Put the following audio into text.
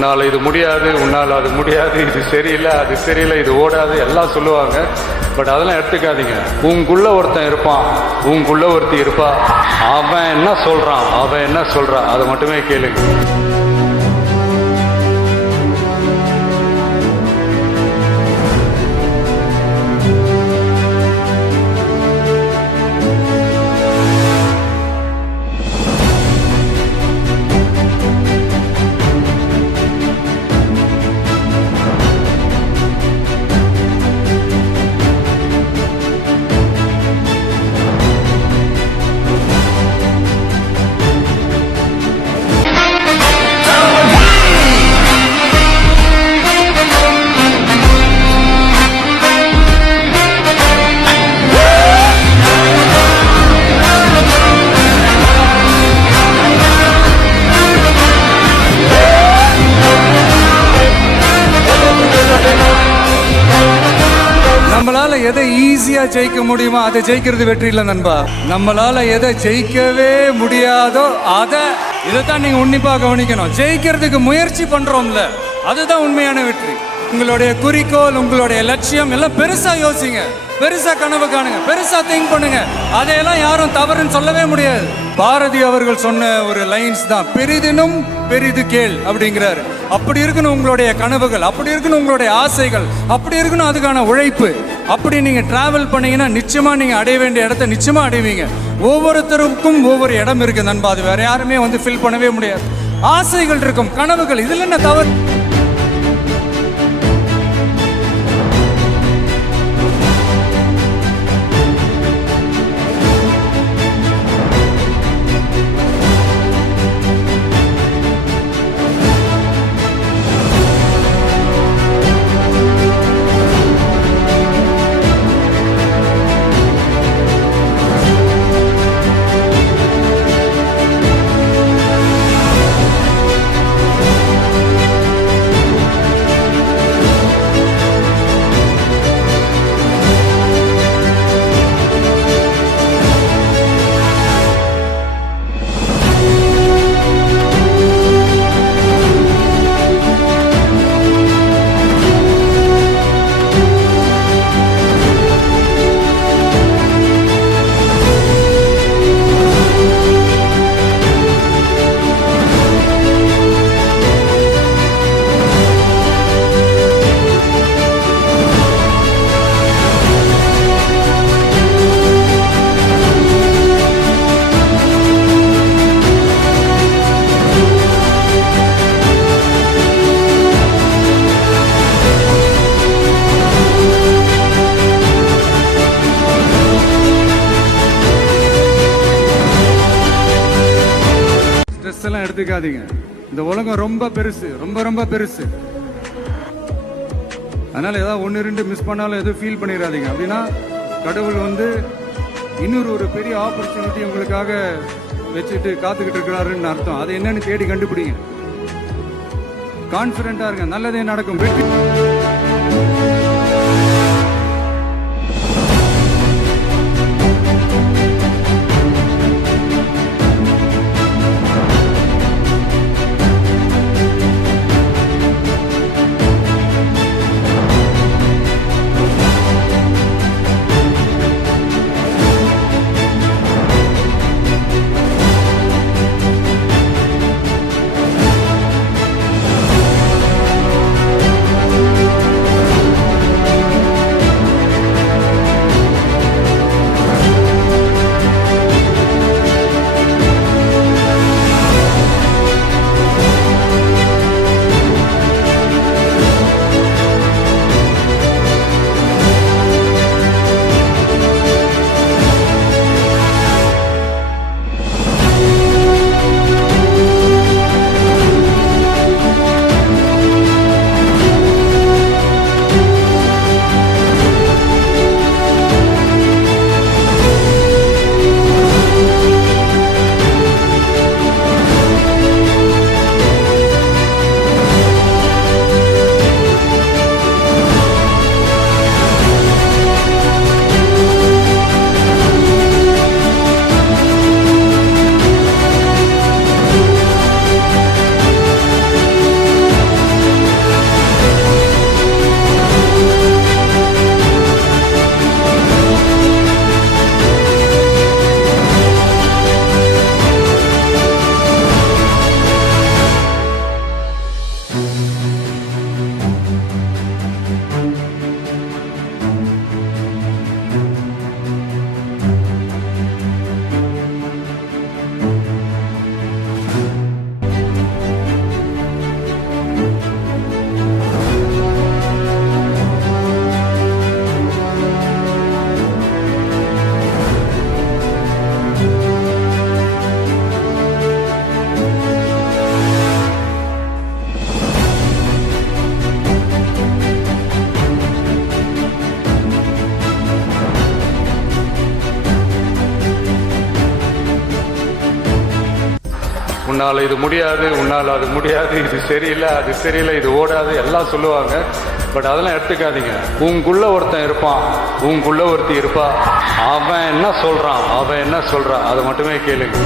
உன்னால் இது முடியாது, உன்னால் அது முடியாது, இது சரியில்லை, அது சரியில்லை, இது ஓடாது எல்லாம் சொல்லுவாங்க. பட் அதெல்லாம் எடுத்துக்காதீங்க. உங்களுக்குள்ள ஒருத்தன் இருப்பான், உங்களுக்குள்ள ஒருத்தி இருப்பா. அவன் என்ன சொல்றான், அவன் என்ன சொல்றான், அதை மட்டுமே கேளுங்க. நம்மளால எதை ஈஸியா ஜெயிக்க முடியுமோ அதை ஜெயிக்கிறது வெற்றி இல்லை நண்பா. நம்மளால எதை ஜெயிக்கவே முடியாதோ இதைத்தான் நீங்க உன்னிப்பா கவனிக்கணும். ஜெயிக்கிறதுக்கு முயற்சி பண்றோம்ல, அதுதான் உண்மையான வெற்றி. உங்களுடைய குறிக்கோள், உங்களுடைய லட்சியம் எல்லாம் பெருசா யோசிங்க, பெருசா கனவு காணுங்க, பெருசா திங்க் பண்ணுங்க. அதையெல்லாம் யாரும் தவறுன்னு சொல்லவே முடியாது. பாரதி அவர்கள் சொன்ன ஒரு லைன்ஸ் தான், பெரிதினும் பெரிது கேள் அப்படிங்கிறாரு. அப்படி இருக்கணும் உங்களுடைய கனவுகள், அப்படி இருக்கணும் உங்களுடைய ஆசைகள், அப்படி இருக்கணும் அதுக்கான உழைப்பு. அப்படி நீங்க டிராவல் பண்ணீங்கன்னா நிச்சயமா நீங்க அடைய வேண்டிய இடத்த நிச்சயமா அடைவீங்க. ஒவ்வொருத்தருக்கும் ஒவ்வொரு இடம் இருக்கு நண்பா, அது வேற யாருமே வந்து ஃபில் பண்ணவே முடியாது. ஆசைகள் இருக்கும், கனவுகள், இதுல என்ன தவறு? எல்லாம் எடுத்துக்காதீங்க. இந்த உலகம் ரொம்ப பெருசு, ரொம்ப ரொம்ப பெருசு. அதனால ஏதாவது ஒன்று ரெண்டு மிஸ் பண்ணாலும் எதுவும் ஃபீல் பண்ணிடாதீங்க. அப்படின்னா கடவுள் வந்து இன்னொரு ஒரு பெரிய ஆப்பர்ச்சுனிட்டி உங்களுக்காக வச்சுட்டு காத்துக்கிட்டு இருக்கிறாருன்னு அர்த்தம். அது என்னன்னு தேடி கண்டுபிடிங்க. கான்பிடண்டா இருங்க, நல்லதே நடக்கும். வெற்றி உன்னால் இது முடியாது, உன்னால் அது முடியாது, இது சரியில்லை, அது சரியில்லை, இது ஓடாது எல்லாம் சொல்லுவாங்க. பட் அதெல்லாம் எடுத்துக்காதீங்க. உங்களுக்குள்ள ஒருத்தன் இருப்பான், உங்களுக்குள்ள ஒருத்தி இருப்பா. அவன் என்ன சொல்றான், அவன் என்ன சொல்றான், அதை மட்டுமே கேளுங்க.